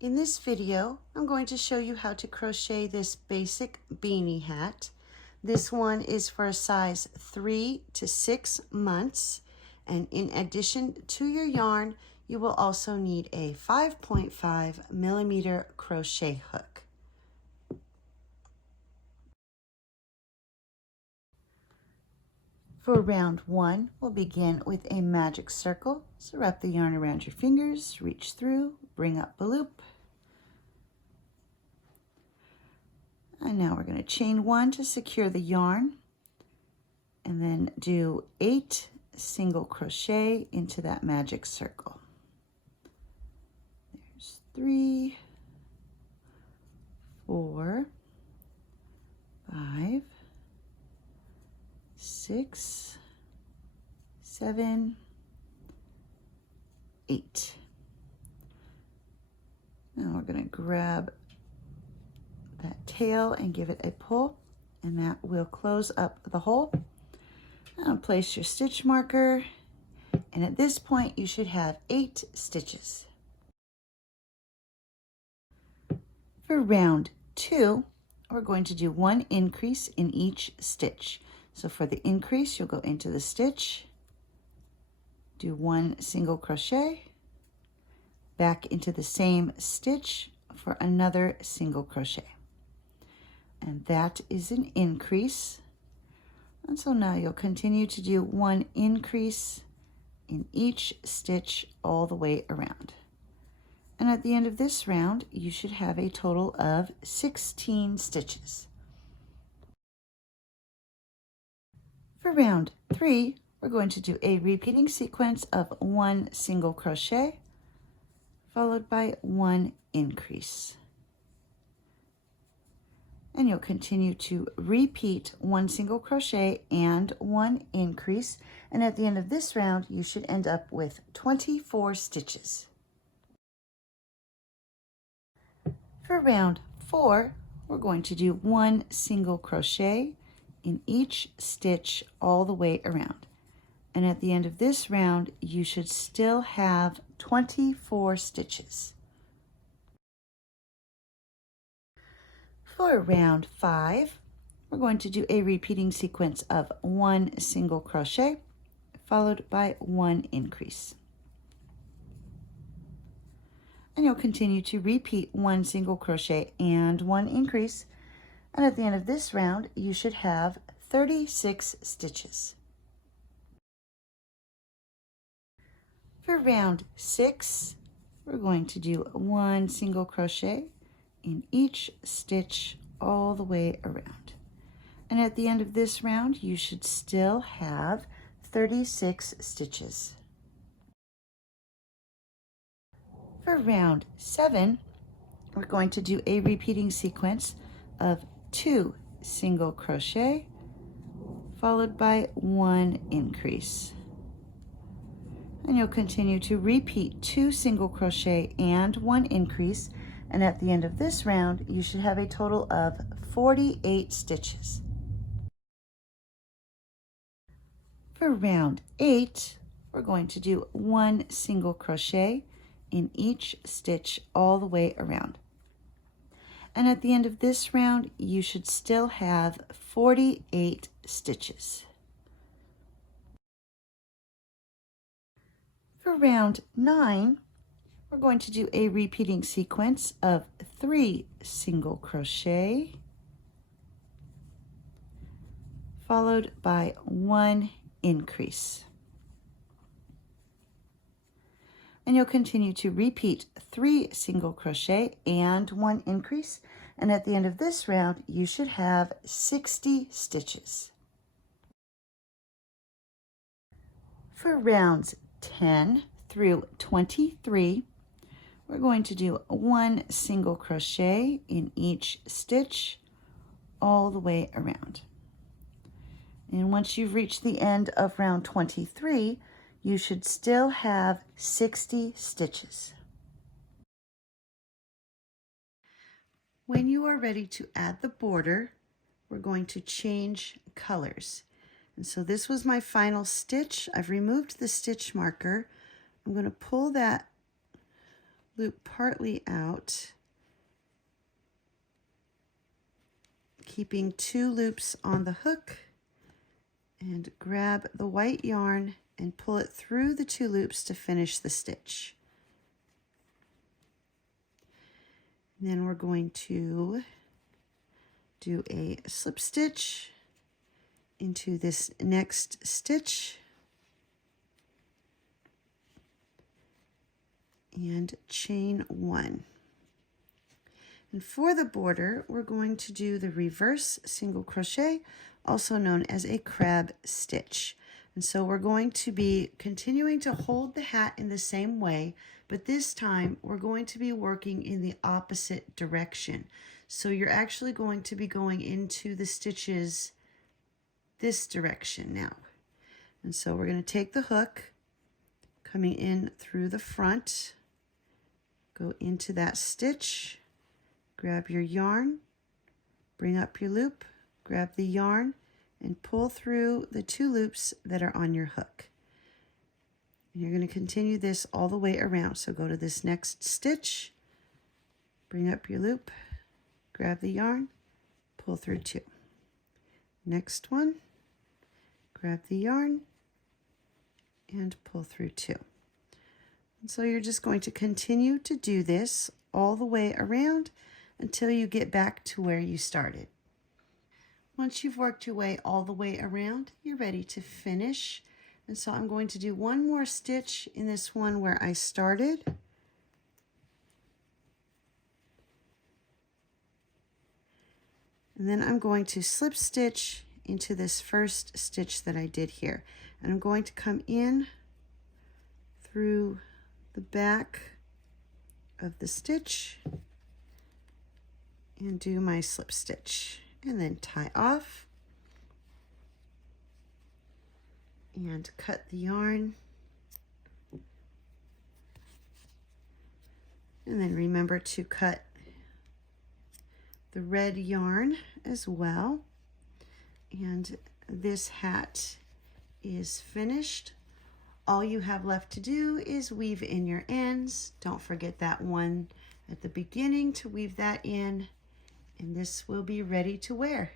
In this video, I'm going to show you how to crochet this basic beanie hat. This one is for a size 3 to 6 months, and in addition to your yarn, you will also need a 5.5 millimeter crochet hook. For round 1, we'll begin with a magic circle. So wrap the yarn around your fingers, reach through, bring up a loop. And now we're going to chain 1 to secure the yarn, and then do 8 single crochet into that magic circle. There's 3, 4, 5, 6, 7, 8. Now we're going to grab that tail and give it a pull, and that will close up the hole. Now place your stitch marker, and at this point you should have 8 stitches. For round 2, we're going to do 1 increase in each stitch. So for the increase, you'll go into the stitch, do 1 single crochet, back into the same stitch for another single crochet. And that is an increase. And so now you'll continue to do 1 increase in each stitch all the way around. And at the end of this round, you should have a total of 16 stitches. For round 3, we're going to do a repeating sequence of 1 single crochet, followed by 1 increase. And you'll continue to repeat 1 single crochet and 1 increase. And at the end of this round, you should end up with 24 stitches. For round 4, we're going to do 1 single crochet in each stitch all the way around. And at the end of this round, you should still have 24 stitches. For round 5, we're going to do a repeating sequence of 1 single crochet, followed by 1 increase. And you'll continue to repeat 1 single crochet and 1 increase. And at the end of this round, you should have 36 stitches. For round 6, we're going to do 1 single crochet in each stitch all the way around. And at the end of this round, you should still have 36 stitches. For round 7, we're going to do a repeating sequence of 2 single crochet, followed by 1 increase. And you'll continue to repeat 2 single crochet and 1 increase. And at the end of this round, you should have a total of 48 stitches. For round 8, we're going to do 1 single crochet in each stitch all the way around. And at the end of this round, you should still have 48 stitches. For round 9, we're going to do a repeating sequence of 3 single crochet, followed by 1 increase. And you'll continue to repeat 3 single crochet and 1 increase. And at the end of this round, you should have 60 stitches. For rounds 10 through 23, we're going to do 1 single crochet in each stitch all the way around. And once you've reached the end of round 23, you should still have 60 stitches. When you are ready to add the border, we're going to change colors. And so this was my final stitch. I've removed the stitch marker. I'm going to pull that loop partly out, keeping 2 loops on the hook, and grab the white yarn and pull it through the 2 loops to finish the stitch. And then we're going to do a slip stitch into this next stitch and chain 1. And for the border, we're going to do the reverse single crochet, also known as a crab stitch. And so we're going to be continuing to hold the hat in the same way, but this time we're going to be working in the opposite direction. So you're actually going to be going into the stitches this direction now. And so we're going to take the hook, coming in through the front, go into that stitch, grab your yarn, bring up your loop, grab the yarn, and pull through the 2 loops that are on your hook. And you're going to continue this all the way around. So go to this next stitch, bring up your loop, grab the yarn, pull through 2. Next one, grab the yarn, and pull through 2. And so you're just going to continue to do this all the way around until you get back to where you started. Once you've worked your way all the way around, you're ready to finish. And so I'm going to do one more stitch in this one where I started. And then I'm going to slip stitch into this first stitch that I did here. And I'm going to come in through the back of the stitch and do my slip stitch, and then tie off and cut the yarn, and then remember to cut the red yarn as well. And this hat is finished. All you have left to do is weave in your ends. Don't forget that one at the beginning to weave that in, and this will be ready to wear.